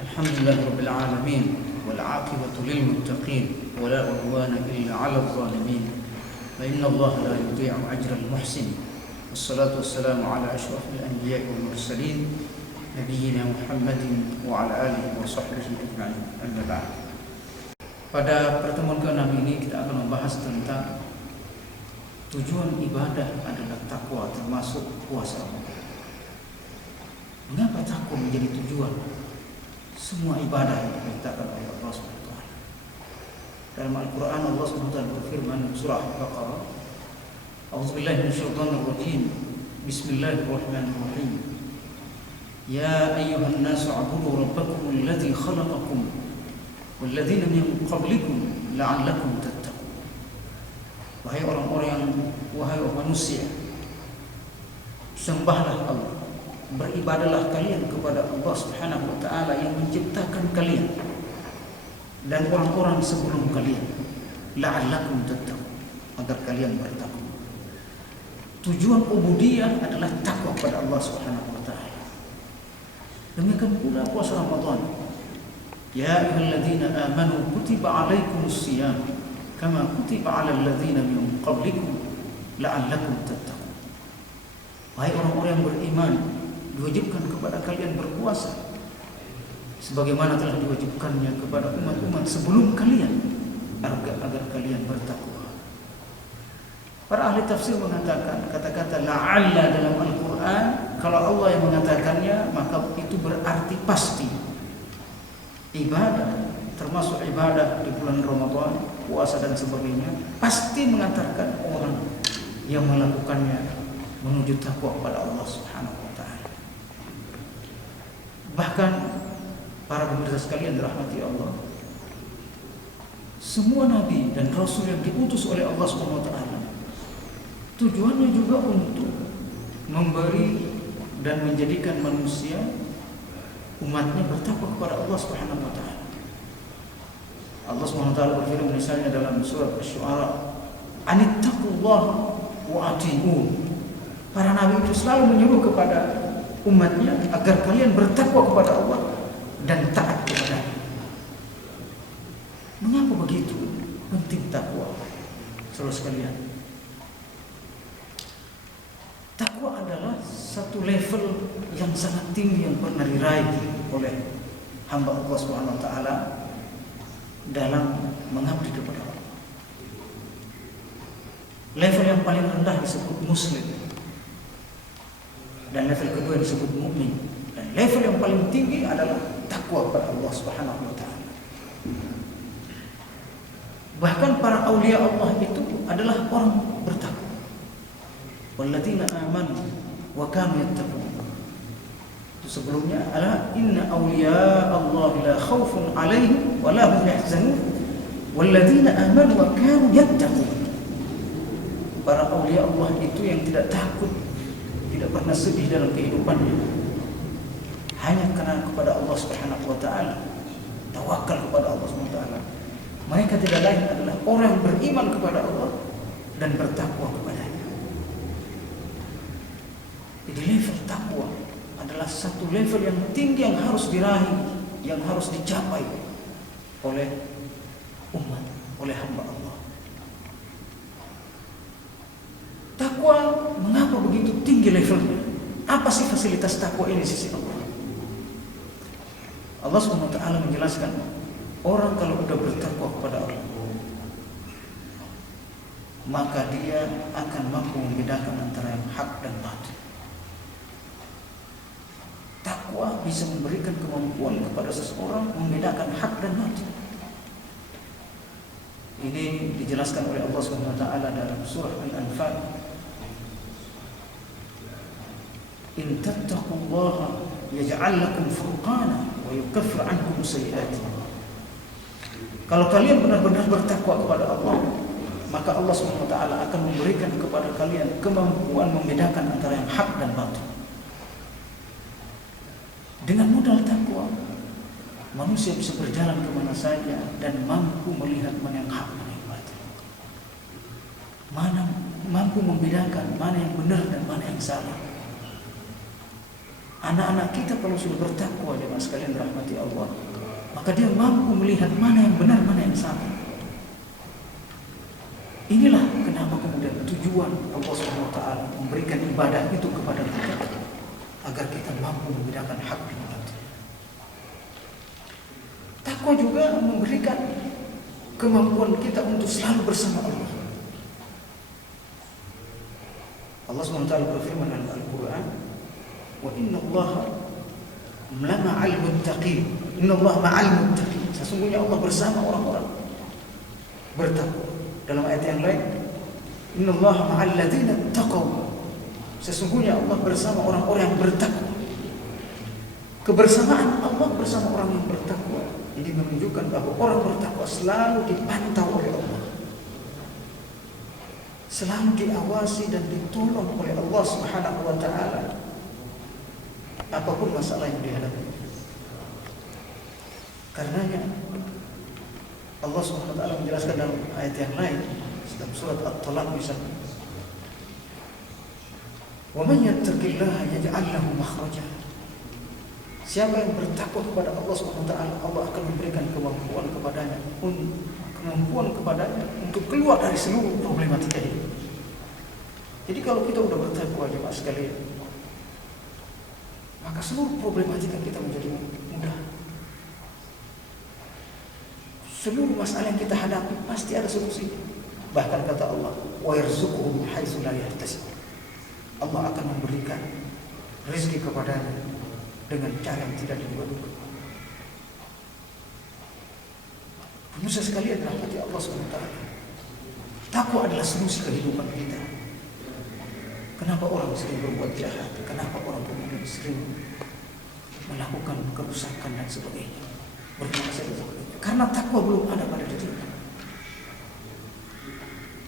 Alhamdulillahirabbil alamin wal 'aqibatu lil muttaqin wa la 'udwana illa 'alal zalimin. Wa inna Allaha la yudhi'u ajral muhsin. Wassalatu wassalamu ala asyrafil anbiya'i wal mursalin nabiyyina Muhammadin wa ala alihi wa sahbihi ajma'in. Amma ba'd. Pada pertemuan ke-6 ini kita akan membahas tentang tujuan ibadah adalah takwa, termasuk puasa. Mengapa takwa menjadi tujuan semua ibadah yang diperintahkan oleh Allah SWT? Dalam Al-Quran Allah SWT berfirman surah Al-Baqarah, A'udzubillahi minasyaitonir rajim. Bismillahirrahmanirrahim. Ya ayyuhan nasu 'budu rabbakum alladzi khalaqakum wal ladzina min qablikum la'allakum tattaqun. Wahai orang-orang, wahai manusia, sembahlah Allah, beribadalah kalian kepada Allah Subhanahu wa taala yang menciptakan kalian dan orang-orang sebelum kalian, la'allakum tattaqun, agar kalian bertakwa. Tujuan ubudiyah adalah takwa kepada Allah Subhanahu wa taala. Demikian pula puasa Ramadan. Ya ayyuhalladzina amanu kutiba 'alaikumus shiyam kama kutiba 'alal ladzina min qablikum la'allakum tattaqun. Wahai orang-orang yang beriman, diwajibkan kepada kalian berpuasa sebagaimana telah diwajibkannya kepada umat-umat sebelum kalian agar kalian bertakwa. Para ahli tafsir mengatakan kata-kata la'alla dalam Al-Quran, kalau Allah yang mengatakannya maka itu berarti pasti. Ibadah, termasuk ibadah di bulan Ramadan, puasa dan sebagainya, pasti mengantarkan orang yang melakukannya menuju takwa kepada Allah Subhanahu wa taala. Bahkan para pemirsa sekalian dirahmati Allah, semua nabi dan rasul yang diutus oleh Allah Subhanahu wa taala, tujuannya juga untuk memberi dan menjadikan manusia, umatnya bertakwa kepada Allah Subhanahu wa taala. Allah Subhanahu wa taala berfirman misalnya dalam surat Asy-Syu'ara, "Anittaqullaha wa ati'un." Para nabi itu selalu menyuruh kepada umatnya agar kalian bertakwa kepada Allah dan taat kepada-Nya. Mengapa begitu penting takwa? Saudara sekalian, takwa adalah satu level yang sangat tinggi yang pernah diraih oleh hamba Allah Subhanahu wa taala dalam mengabdi kepada Allah. Level yang paling rendah disebut muslim, dan level kedua disebut mukmin, dan level yang paling tinggi adalah takwa kepada Allah Subhanahu wa taala. Bahkan para aulia Allah itu adalah orang bertakwa. Walladzina amanu wa kanu yattaqun. Sebelumnya ala inna awliya Allah la khaufun 'alaihim wa la hum yahzanun walladzina amanu wa kanu yattaqun. Para aulia Allah itu yang tidak takut, tidak pernah sedih dalam kehidupannya, hanya karena kepada Allah Subhanahu wa taala, tawakal kepada Allah Subhanahu wa taala. Mereka tidak lain adalah orang yang beriman kepada Allah dan bertakwa kepada-Nya. Jadi level takwa adalah satu level yang tinggi yang harus diraih, yang harus dicapai oleh umat, oleh hamba Allah. Takwa mengapa begitu tinggi levelnya? Apa sih fasilitas takwa ini di sisi Allah? Allah Subhanahu wa taala menjelaskan, orang kalau sudah bertakwa kepada Allah, maka dia akan mampu membedakan antara yang hak dan batil. Takwa bisa memberikan kemampuan kepada seseorang membedakan hak dan batil. Ini dijelaskan oleh Allah Subhanahu wa taala dalam surah Al-Anfal. In tattaqullaha yaj'al lakum furqana wa yukaffir 'ankum sayyi'atikum. Kalau kalian benar-benar bertakwa kepada Allah, maka Allah Subhanahu wa taala akan memberikan kepada kalian kemampuan membedakan antara yang hak dan batil. Dengan modal takwa, manusia bisa berjalan kemana saja dan mampu melihat mana yang hak, mana yang batil. Mampu membedakan mana yang benar dan mana yang salah. Anak-anak kita kalau sudah bertakwa, jemaah sekalian rahmati Allah, maka dia mampu melihat mana yang benar, mana yang salah. Inilah kenapa kemudian tujuan Allah SWT memberikan ibadah itu kepada kita, agar kita mampu membedakan hak dan batil. Takwa juga memberikan kemampuan kita untuk selalu bersama Allah. Allah SWT berfirman dalam Al-Quran, wa inna allaha ma'al muttaqin. Inna allaha ma'al muttaqin. Sesungguhnya Allah bersama orang-orang bertakwa. Dalam ayat yang lain, inna allaha ma'al ladzina taqaw. Sesungguhnya Allah bersama orang-orang yang bertakwa. Kebersamaan Allah bersama orang yang bertakwa ini menunjukkan bahwa orang bertakwa selalu dipantau oleh Allah, selalu diawasi dan ditolong oleh Allah Subhanahu wa taala apapun masalah yang dihadapi. Karenanya Allah Subhanahu wa taala menjelaskan dalam ayat yang lain, dalam surat At-Talaq misalnya, "Wa man yattaqillaha yaj'al lahu makhraja." Siapa yang bertakwa kepada Allah Subhanahu wa taala, Allah akan memberikan kemampuan kepadanya untuk keluar dari seluruh problematika ini. Jadi kalau kita sudah bertakwa, jemaah sekalian, maka seluruh problematika kita menjadi mudah. Seluruh masalah yang kita hadapi pasti ada solusi. Bahkan kata Allah, wa yarzuquhu min haitsu la yahtasib. Allah akan memberikan rezeki kepadanya dengan cara yang tidak diduga-duga. Pemirsa sekalian rahmati Allah SWT, takwa adalah solusi kehidupan kita. Kenapa orang sering berbuat jahat? Kenapa orang kemudian sering melakukan kerusakan dan sebagainya, bermaksiat dan sebagainya? Karena takwa belum ada pada dirinya.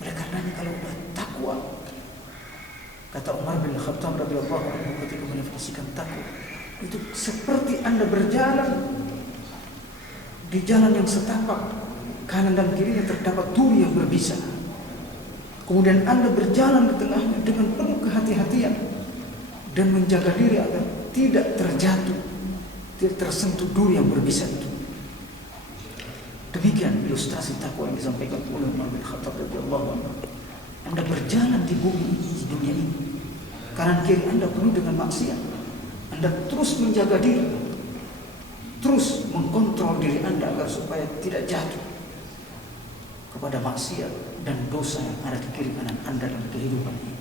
Oleh karenanya kalau takwa, kata Umar bin Khattab radhiyallahu anhu ketika mendefinisikan takwa, itu seperti Anda berjalan di jalan yang setapak, kanan dan kirinya terdapat duri yang berbisa. Kemudian Anda berjalan di tengahnya dengan penuh kehati-hatian dan menjaga diri agar tidak terjatuh, tidak tersentuh duri yang berbisa itu. Demikian ilustrasi takwa yang disampaikan oleh Umar bin Khattab radhiyallahu anhu. Anda berjalan di bumi, di dunia ini, kanan kiri Anda penuh dengan maksiat. Anda terus menjaga diri, terus mengkontrol diri Anda agar supaya tidak jatuh kepada maksiat dan dosa yang ada di kiri kanan Anda dalam kehidupan ini.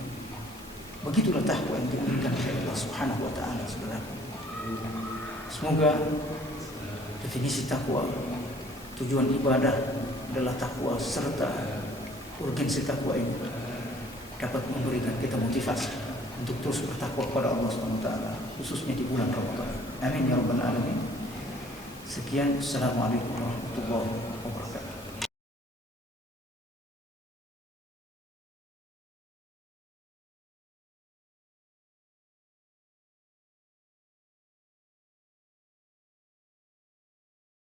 Begitulah takwa yang diinginkan oleh Allah Subhanahu wa taala, saudara. Semoga definisi takwa, tujuan ibadah adalah takwa serta urgensi takwa ini dapat memberikan kita motivasi untuk terus bertakwa kepada Allah Subhanahu wa taala, khususnya di bulan Ramadan. Amin ya rabbal alamin. Sekian, assalamualaikum warahmatullahi wabarakatuh.